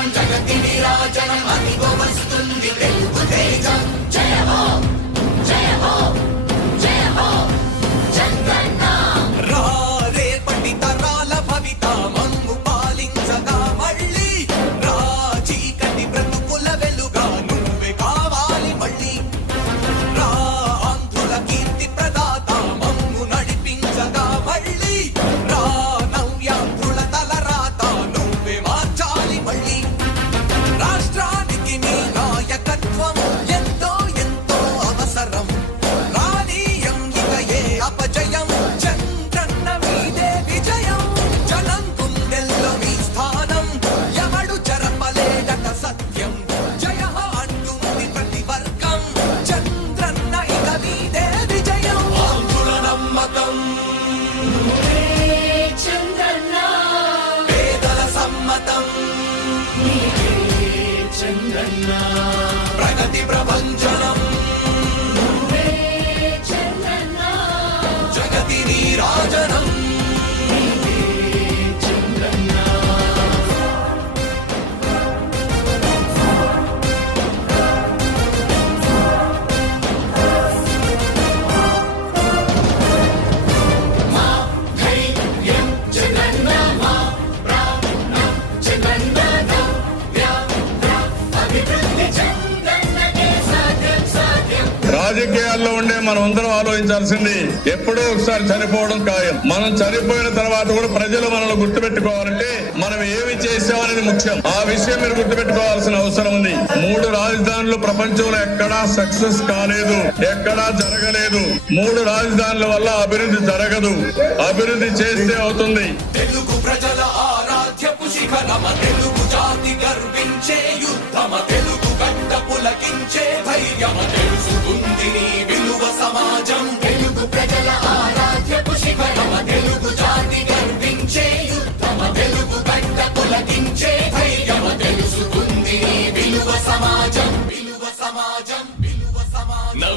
ప్రభంజనం జగతి నీరాజనం అదిగో వస్తుంది తెలుగు తేజం. జయ హో జయ హో జయ హో చంద్రన్న. రా రేపటి తరాల భవిత మమ్ము పాలించగా మళ్ళీ రా చీకటి బ్రతుకుల వెలుగా నువ్వే కావాలి మళ్ళీ రా ఆంధ్రుల కీర్తి ప్రదాత మమ్ము నడిపించగా మళ్ళీ రా నవ్యాంధ్రుల తలరాత నువ్వే మార్చాలి మళ్ళీ రాష్ట్రానికి నీ నాయకత్వం ఎంతో ఎంతో అవసరం రానీయం ఇక ఏ అపజయం చంద్రన్న మీదే విజయం జనం గుండెల్లో మీ స్థానం ఎవడు జరపలేడట సత్యం జయ హో అంటుంది ప్రతి వర్గం చంద్రన్న ఇక మీదే విజయం ఆంధ్రుల నమ్మకం చంద్రన్న పేదల సమ్మతం చంద్రన్న ప్రగతి ప్రభంజనం చంద్రన్న జగతి నీరాజనం చంద్రన్న. మా ధైర్యం చంద్రన్న మా ప్రాణం చంద్రన్న అభివృద్ధి చంద్రన్నకే సాధ్యం సాధ్యం. రాజకీయాల్లో ఉండే మనం అందరం ఆలోచించాల్సింది ఎప్పుడో ఒకసారి చనిపోవడం ఖాయం. మనం చనిపోయిన తర్వాత కూడా ప్రజలు మనల్ని గుర్తుపెట్టుకోవాలంటే మనం ఏమి చేసామనేది ముఖ్యం. ఆ విషయం మీరు గుర్తుపెట్టుకోవాల్సిన అవసరం ఉంది. 3 రాజధానులు ప్రపంచంలో ఎక్కడా సక్సెస్ కాలేదు, ఎక్కడా జరగలేదు. 3 రాజధానుల వల్ల అభివృద్ధి జరగదు. అభివృద్ధి చేస్తే అవుతుంది. తెలుగు ప్రజల ఆరాధ్యపు శిఖరమ తెలుగు జాతి గర్వించే యుద్ధమ తెలుగు గడ్డ పులకించే ధైర్యమ తెలుసుకుంది నీ విలువ సమాజం. తెలుగు ప్రజల ఆరాధ్యపు శిఖరమ తెలుగు జాతి గర్వించే యుద్ధమ తెలుగు గడ్డ పులకించే ధైర్యమ తెలుసుకుంది నీ విలువ సమాజం. విలువ సమాజం విలువ సమాజం.